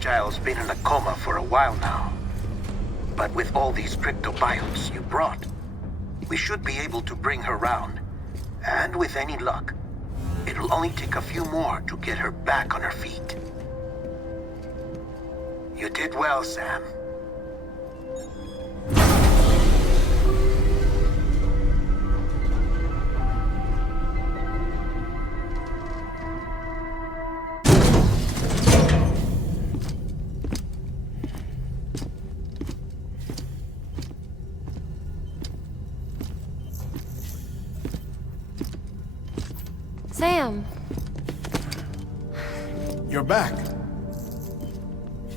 Fragile's been in a coma for a while now. But with all these cryptobiotes you brought, we should be able to bring her round. And with any luck, it'll only take a few more to get her back on her feet. You did well, Sam. Sam. You're back.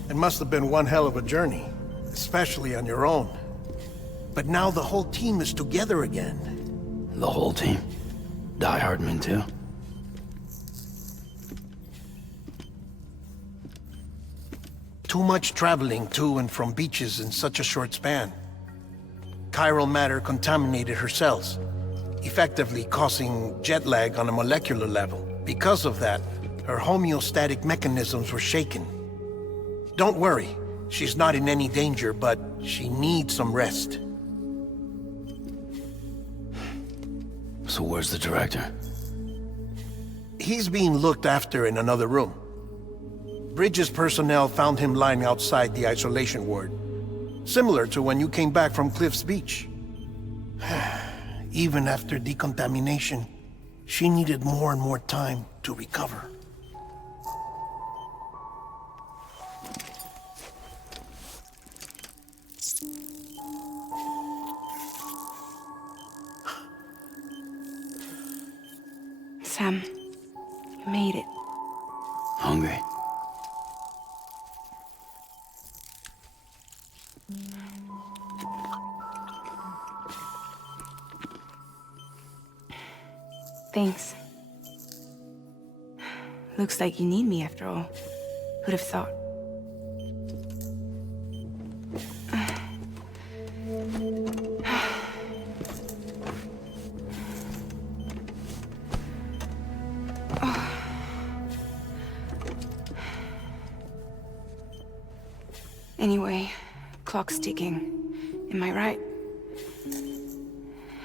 It must have been one hell of a journey, especially on your own. But now the whole team is together again. The whole team? Die Hardman too? Too much traveling to and from beaches in such a short span. Chiral matter contaminated her cells, effectively causing jet lag on a molecular level. Because of that, her homeostatic mechanisms were shaken. Don't worry, she's not in any danger, but she needs some rest. So where's the director? He's being looked after in another room. Bridges personnel found him lying outside the isolation ward, similar to when you came back from Cliff's Beach. Even after decontamination, she needed more and more time to recover. Sam, you made it. Hungry? Thanks. Looks like you need me after all. Who'd have thought? Anyway, clock's ticking. Am I right?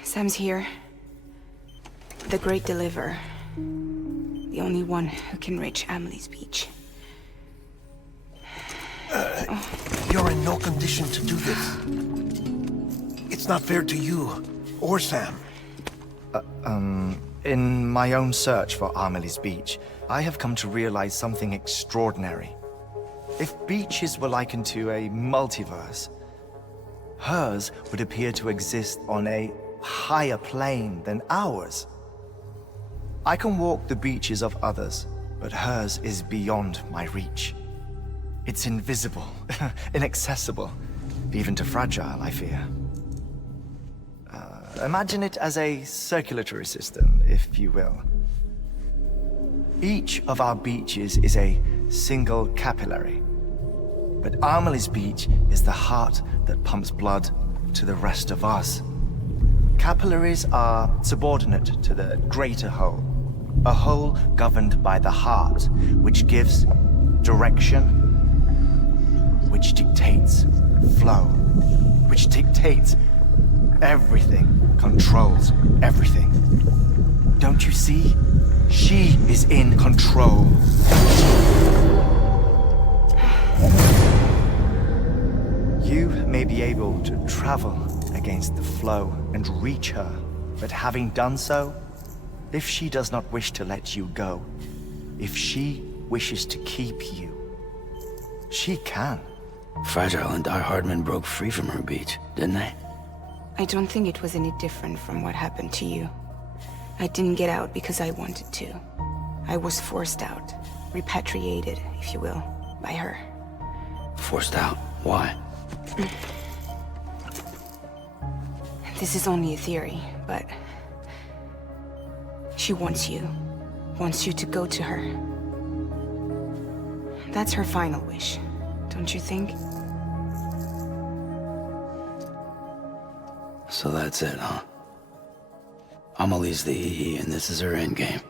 Sam's here. The Great Deliverer. The only one who can reach Amelie's Beach. You're in no condition to do this. It's not fair to you, or Sam. In my own search for Amelie's Beach, I have come to realize something extraordinary. If beaches were likened to a multiverse, hers would appear to exist on a higher plane than ours. I can walk the beaches of others, but hers is beyond my reach. It's invisible, inaccessible, even to Fragile, I fear. Imagine it as a circulatory system, if you will. Each of our beaches is a single capillary, but Amelie's Beach is the heart that pumps blood to the rest of us. Capillaries are subordinate to the greater whole, a whole governed by the heart, which gives direction, which dictates flow, which dictates everything, controls everything. Don't you see? She is in control. You may be able to travel against the flow and reach her, but having done so, if she does not wish to let you go, if she wishes to keep you, she can. Fragile and Die Hardman broke free from her beach, didn't they? I don't think it was any different from what happened to you. I didn't get out because I wanted to. I was forced out, repatriated, if you will, by her. Forced out? Why? This is only a theory, but she wants you to go to her. That's her final wish, don't you think? So that's it, huh? Amelie's the EE, and this is her endgame.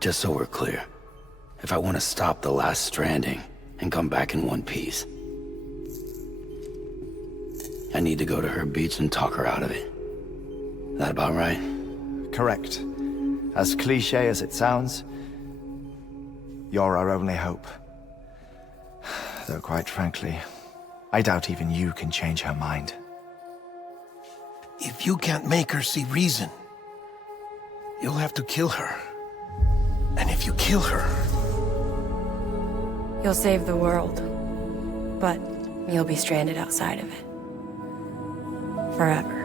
Just so we're clear, if I want to stop the last Stranding and come back in one piece. I need to go to her beach and talk her out of it. That about right? Correct. As cliché as it sounds, you're our only hope. Though quite frankly, I doubt even you can change her mind. If you can't make her see reason, you'll have to kill her. And if you kill her... You'll save the world, but you'll be stranded outside of it. Forever.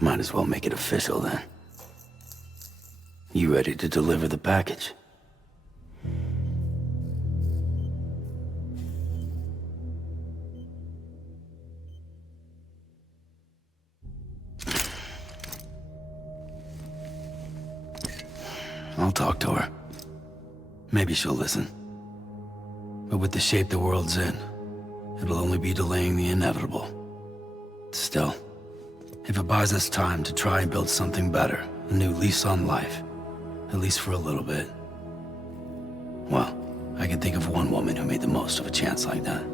Might as well make it official then. You ready to deliver the package? I'll talk to her. Maybe she'll listen. But with the shape the world's in, it'll only be delaying the inevitable. Still, if it buys us time to try and build something better, a new lease on life, at least for a little bit, well, I can think of one woman who made the most of a chance like that.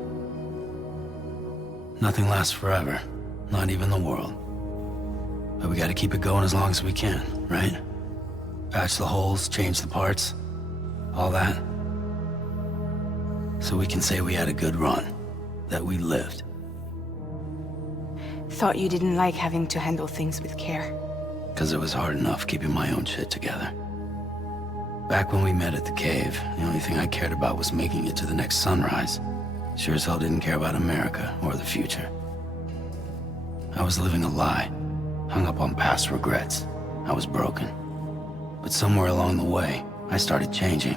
Nothing lasts forever, not even the world. But we gotta keep it going as long as we can, right? Patch the holes, change the parts, all that. So we can say we had a good run, that we lived. Thought you didn't like having to handle things with care. 'Cause it was hard enough keeping my own shit together. Back when we met at the cave, the only thing I cared about was making it to the next sunrise. Sure as hell didn't care about America or the future. I was living a lie, hung up on past regrets. I was broken. But somewhere along the way, I started changing.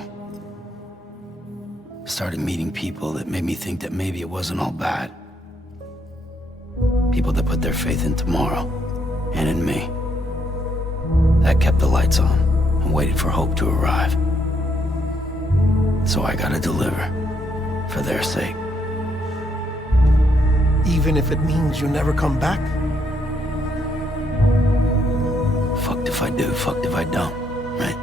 Started meeting people that made me think that maybe it wasn't all bad. People that put their faith in tomorrow, and in me. That kept the lights on, and waited for hope to arrive. So I gotta deliver, for their sake. Even if it means you never come back? Fucked if I do, fucked if I don't, right?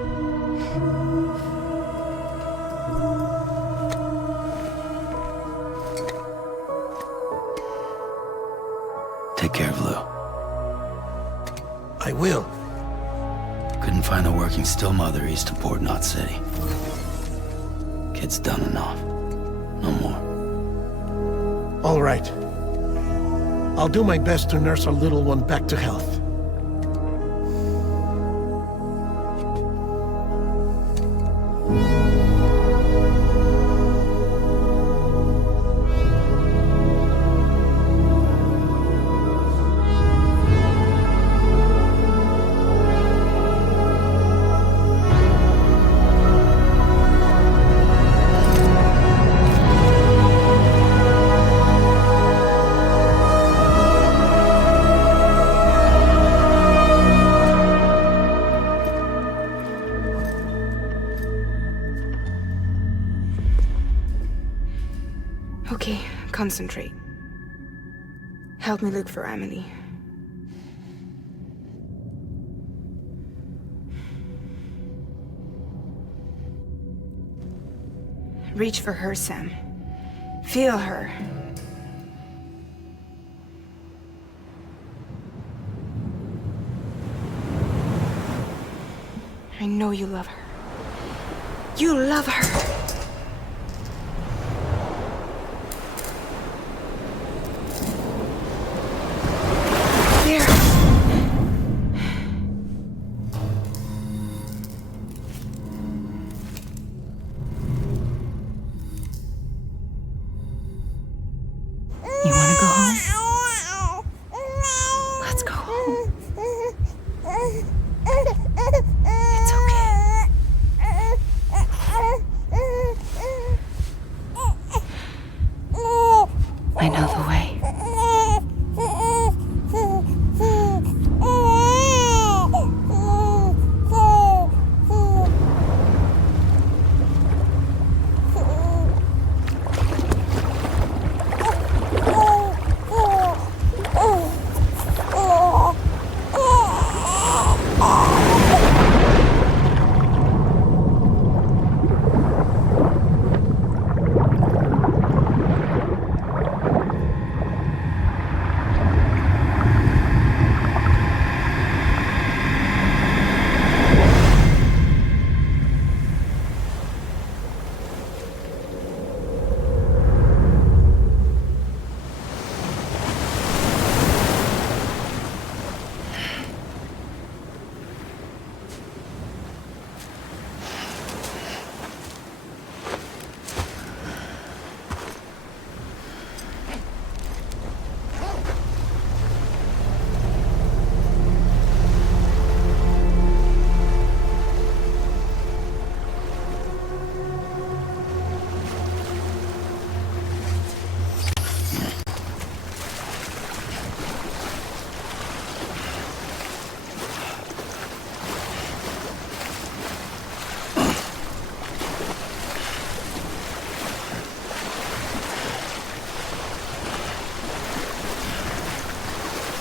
Take care of Lou. I will. Couldn't find a working still mother east of Port Knot City. Kid's done enough. No more. All right. I'll do my best to nurse our little one back to health. Okay, concentrate. Help me look for Emily. Reach for her, Sam. Feel her. I know you love her. You love her! Let's go. I know the way.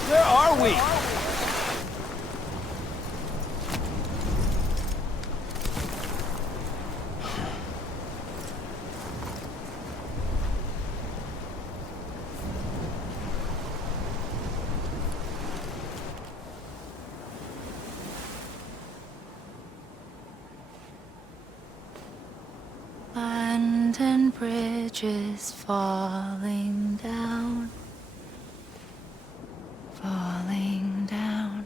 Where are we? London Bridge is falling down. Falling down,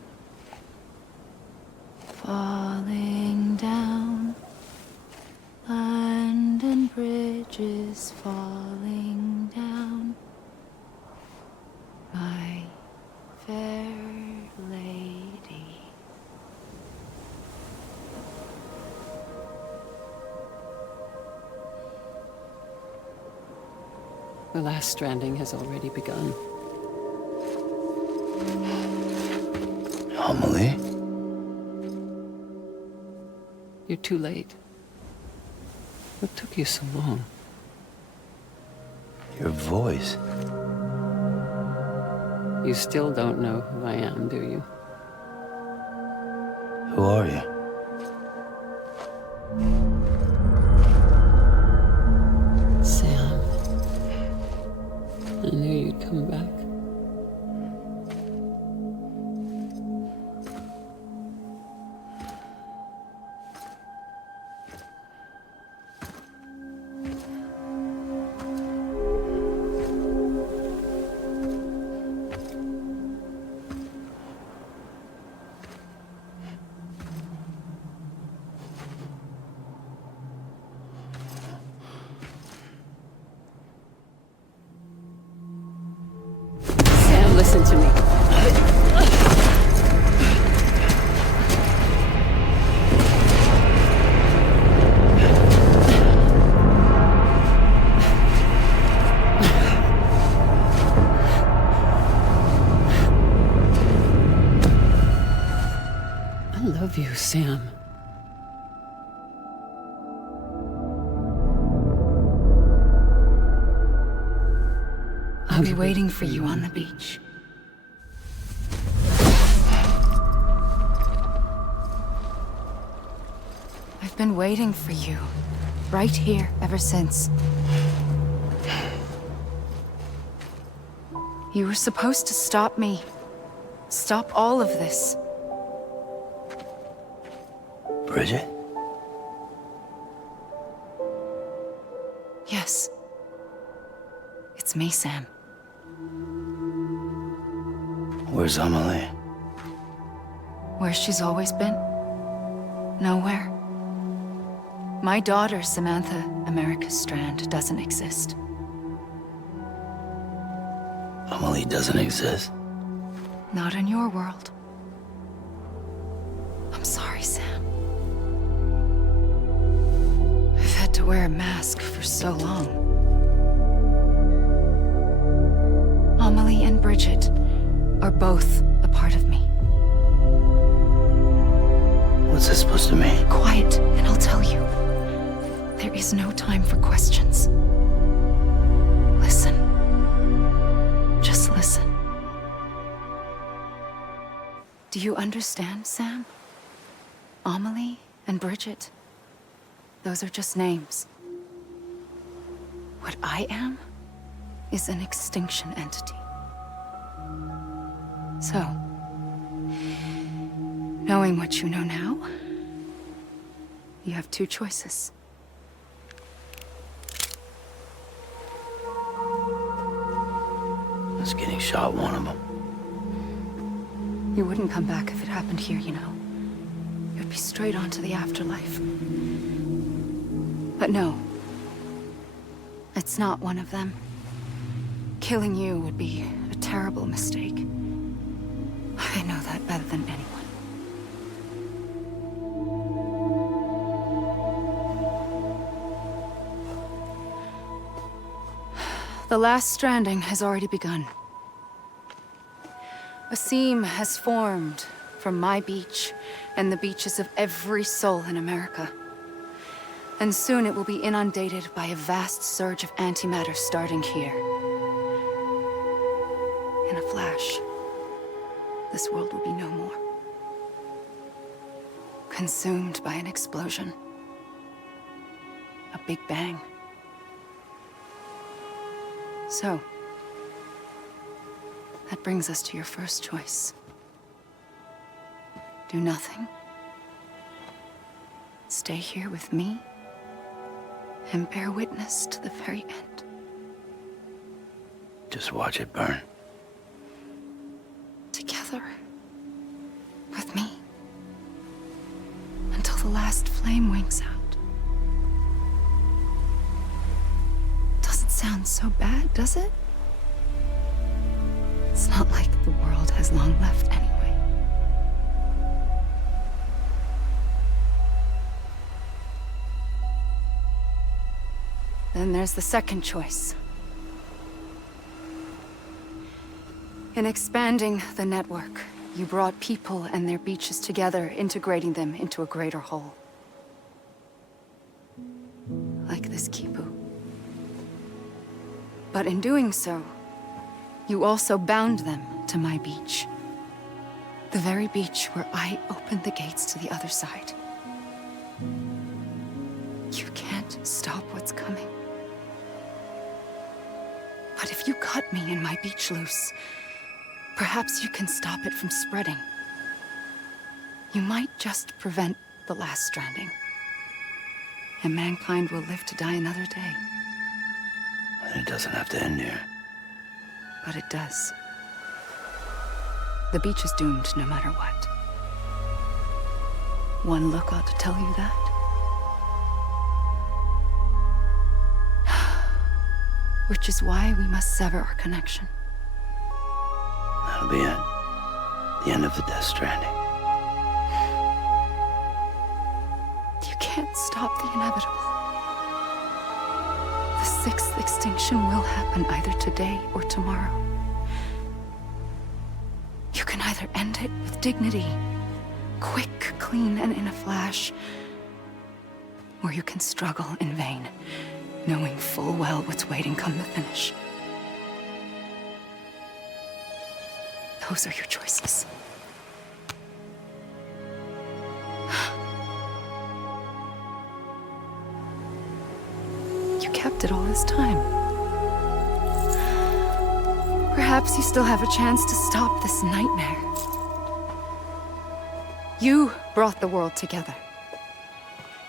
falling down. London Bridge is falling down. My fair lady. The last stranding has already begun. Amelie? You're too late. What took you so long? Your voice. You still don't know who I am, do you? Who are you? Sam. I knew you'd come back. Listen to me. I love you, Sam. I'll be waiting for you on the beach. I've been waiting for you, right here, ever since. You were supposed to stop me. Stop all of this. Bridget? Yes. It's me, Sam. Where's Amelie? Where she's always been. Nowhere. My daughter, Samantha America Strand, doesn't exist. Amelie doesn't exist? Not in your world. I'm sorry, Sam. I've had to wear a mask for so long. Amelie and Bridget are both a part of me. What's this supposed to mean? Quiet, and I'll tell you. There is no time for questions. Listen. Just listen. Do you understand, Sam? Amelie and Bridget, those are just names. What I am is an extinction entity. So, knowing what you know now, you have two choices. Us getting shot, one of them. You wouldn't come back if it happened here, you know. You'd be straight on to the afterlife. But no. It's not one of them. Killing you would be a terrible mistake. I know that better than anyone. The last stranding has already begun. A seam has formed from my beach and the beaches of every soul in America. And soon it will be inundated by a vast surge of antimatter starting here. In a flash, this world will be no more. Consumed by an explosion. A big bang. So, that brings us to your first choice. Do nothing. Stay here with me and bear witness to the very end. Just watch it burn. Together. With me. Until the last flame winks out. Doesn't sound so bad, does it? It's not like the world has long left anyway. Then there's the second choice. In expanding the network, you brought people and their beaches together, integrating them into a greater whole. Like this Kipu. But in doing so, you also bound them to my beach. The very beach where I opened the gates to the other side. You can't stop what's coming. But if you cut me and my beach loose, perhaps you can stop it from spreading. You might just prevent the last stranding. And mankind will live to die another day. And it doesn't have to end here. But it does. The beach is doomed no matter what. One look ought to tell you that. Which is why we must sever our connection. That'll be it. The end of the Death Stranding. You can't stop the inevitable. The sixth extinction will happen either today or tomorrow. You can either end it with dignity, quick, clean, and in a flash, or you can struggle in vain, knowing full well what's waiting come the finish. Those are your choices. You kept it all this time. Perhaps you still have a chance to stop this nightmare. You brought the world together.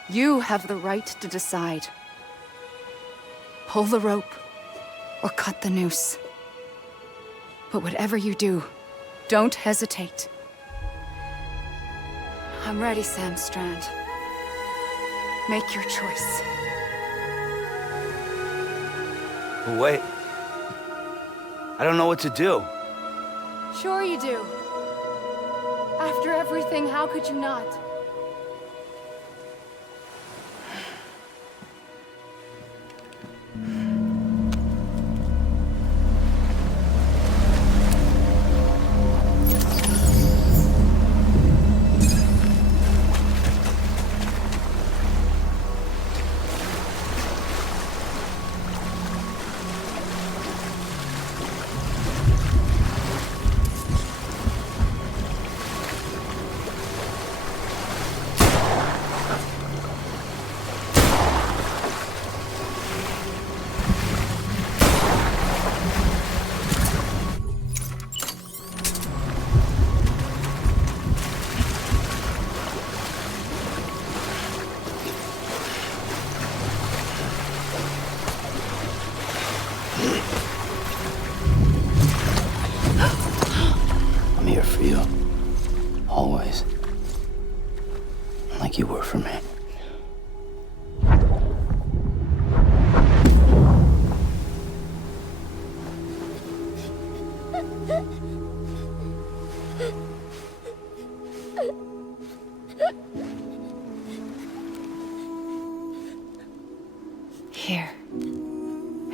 You have the right to decide. Pull the rope or cut the noose. But whatever you do, don't hesitate. I'm ready, Sam Strand. Make your choice. Wait. I don't know what to do. Sure you do. After everything, how could you not?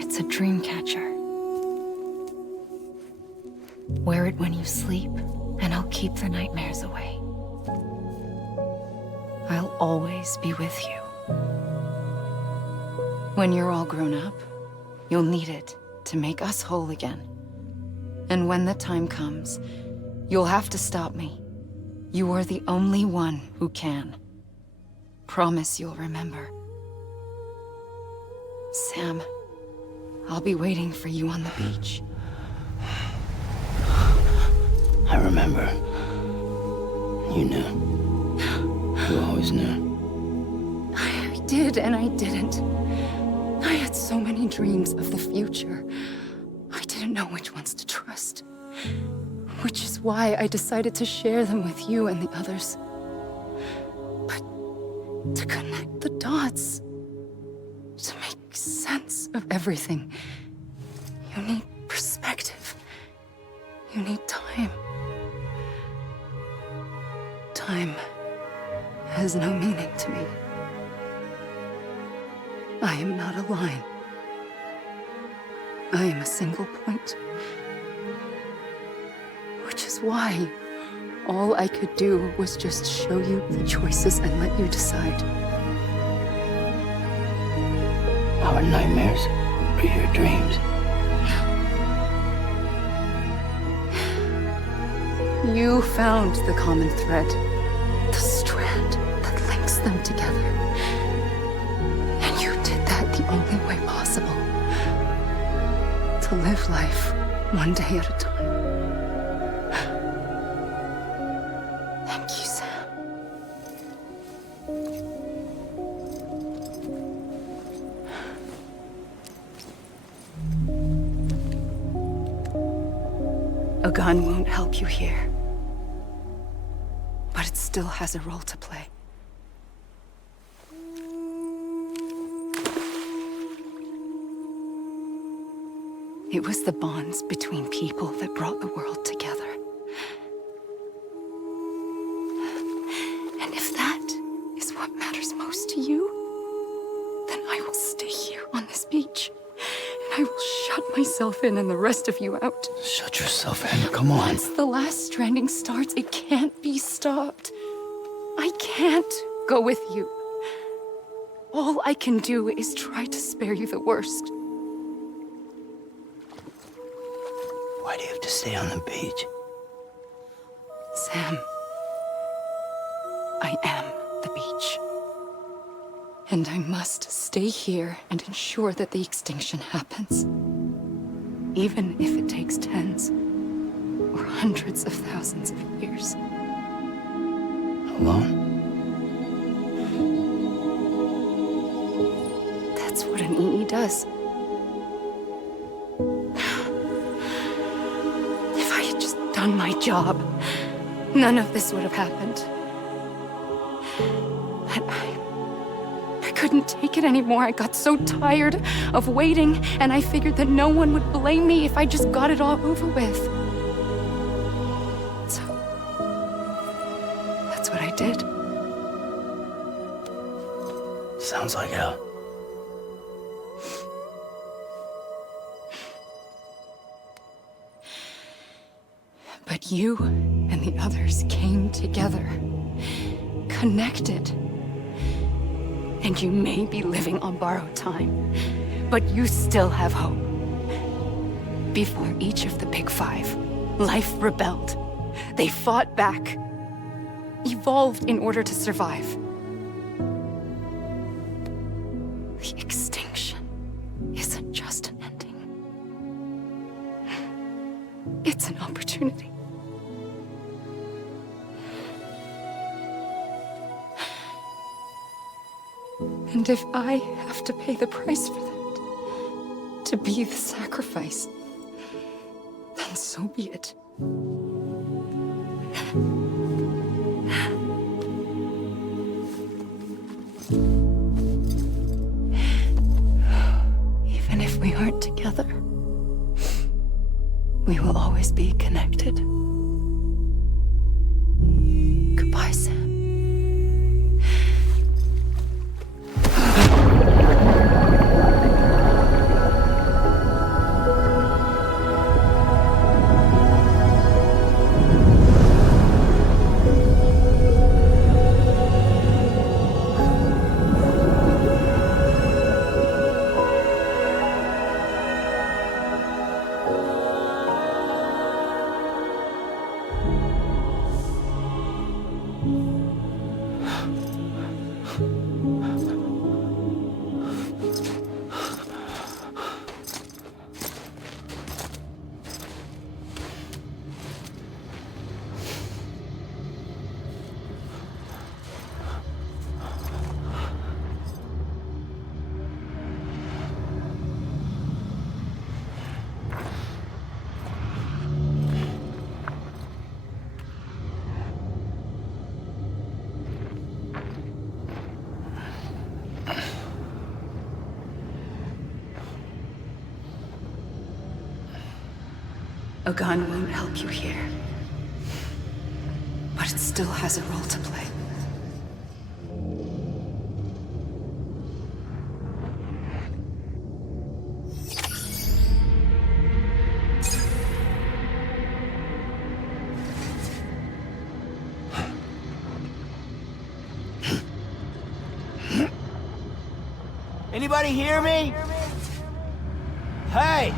It's a dream catcher. Wear it when you sleep, and I'll keep the nightmares away. I'll always be with you. When you're all grown up, you'll need it to make us whole again. And when the time comes, you'll have to stop me. You are the only one who can. Promise you'll remember. Sam, I'll be waiting for you on the beach. I remember. You knew. You always knew. I did and I didn't. I had so many dreams of the future. I didn't know which ones to trust. Which is why I decided to share them with you and the others. But to connect the dots, to make sense of everything, you need perspective. You need time. Time has no meaning to me. I am not a line. I am a single point. Which is why all I could do was just show you the choices and let you decide. Our nightmares or your dreams? You found the common thread, the strand that links them together. And you did that the only way possible. To live life one day at a time. Thank you, Sam. A gun won't help you here. But it still has a role to play. It was the bonds between people that brought the world together. And if that is what matters most to you, then I will stay here on this beach. And I will shut myself in and the rest of you out. Shut yourself in, come on. Once the last stranding starts, it can't be stopped. I can't go with you. All I can do is try to spare you the worst. Why do you have to stay on the beach? Sam, I am the beach. And I must stay here and ensure that the extinction happens. Even if it takes tens or hundreds of thousands of years. Alone? That's what an EE does. If I had just done my job, none of this would have happened. But I couldn't take it anymore. I got so tired of waiting, and I figured that no one would blame me if I just got it all over with. So, that's what I did. Sounds like hell. But you and the others came together, connected. And you may be living on borrowed time, but you still have hope. Before each of the Big Five, life rebelled. They fought back, evolved in order to survive. The extinction isn't just an ending. It's an opportunity. And if I have to pay the price for that, to be the sacrifice, then so be it. Even if we aren't together, we will always be connected. Goodbye, Sam. A gun won't help you here. But it still has a role to play. Anybody hear me? Hey!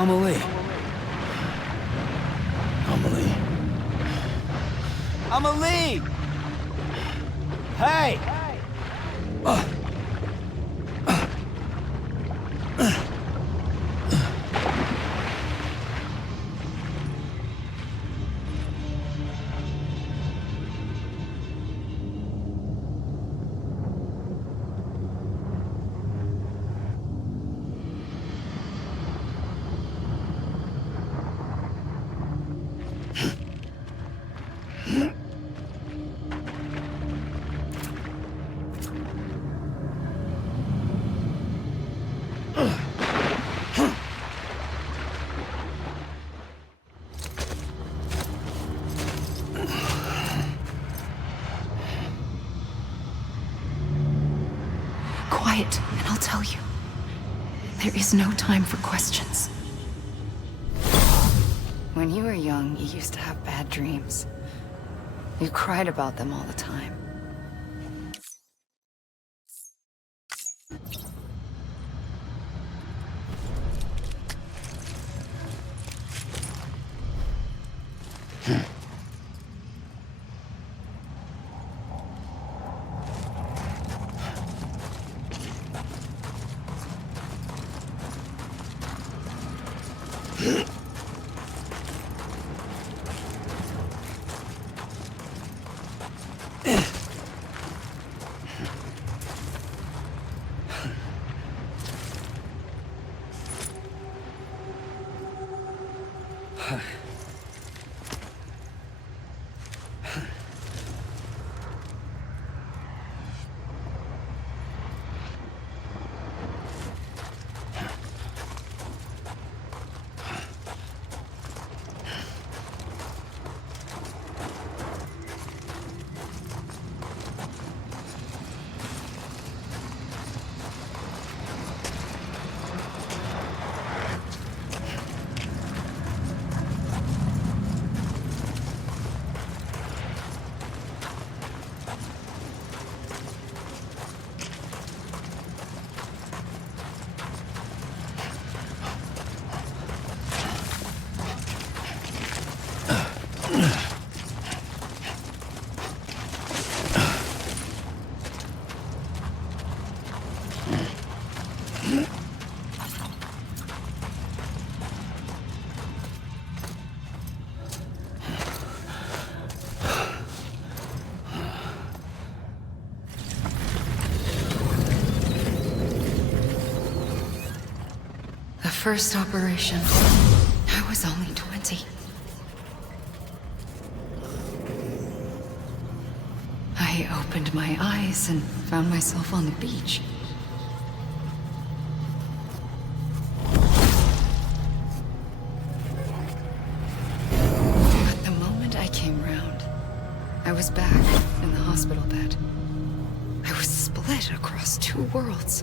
Amelie. Amelie. Amelie! Hey! Quiet, and I'll tell you. There is no time for questions. When you were young, you used to have bad dreams. You cried about them all the time. The first operation. I was only 20. I opened my eyes and found myself on the beach. But the moment I came round, I was back in the hospital bed. I was split across two worlds.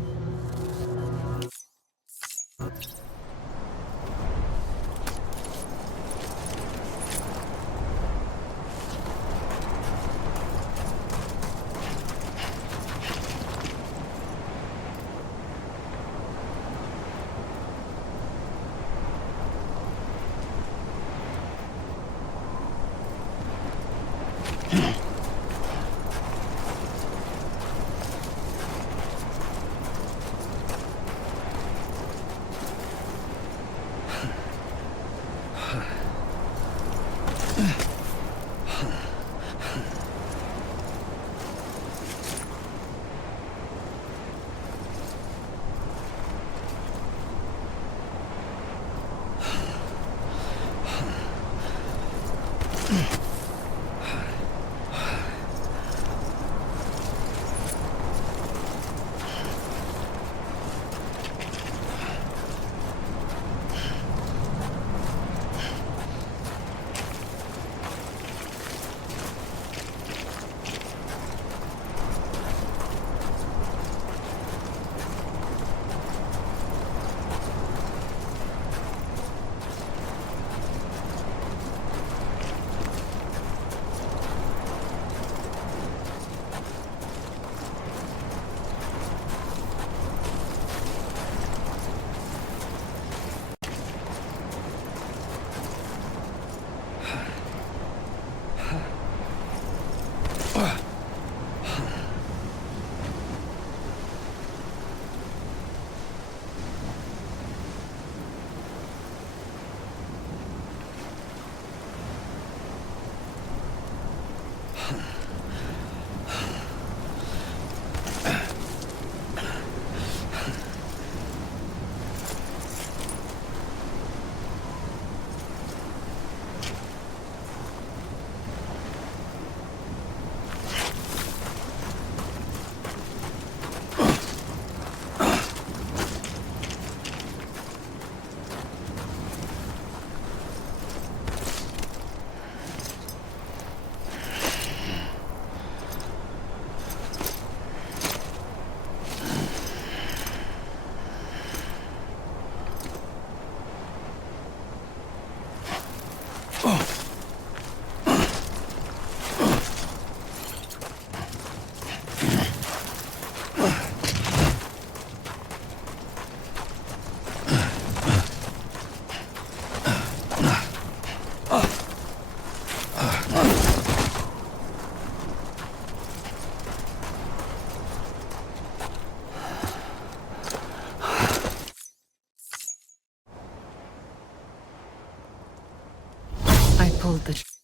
Pulled the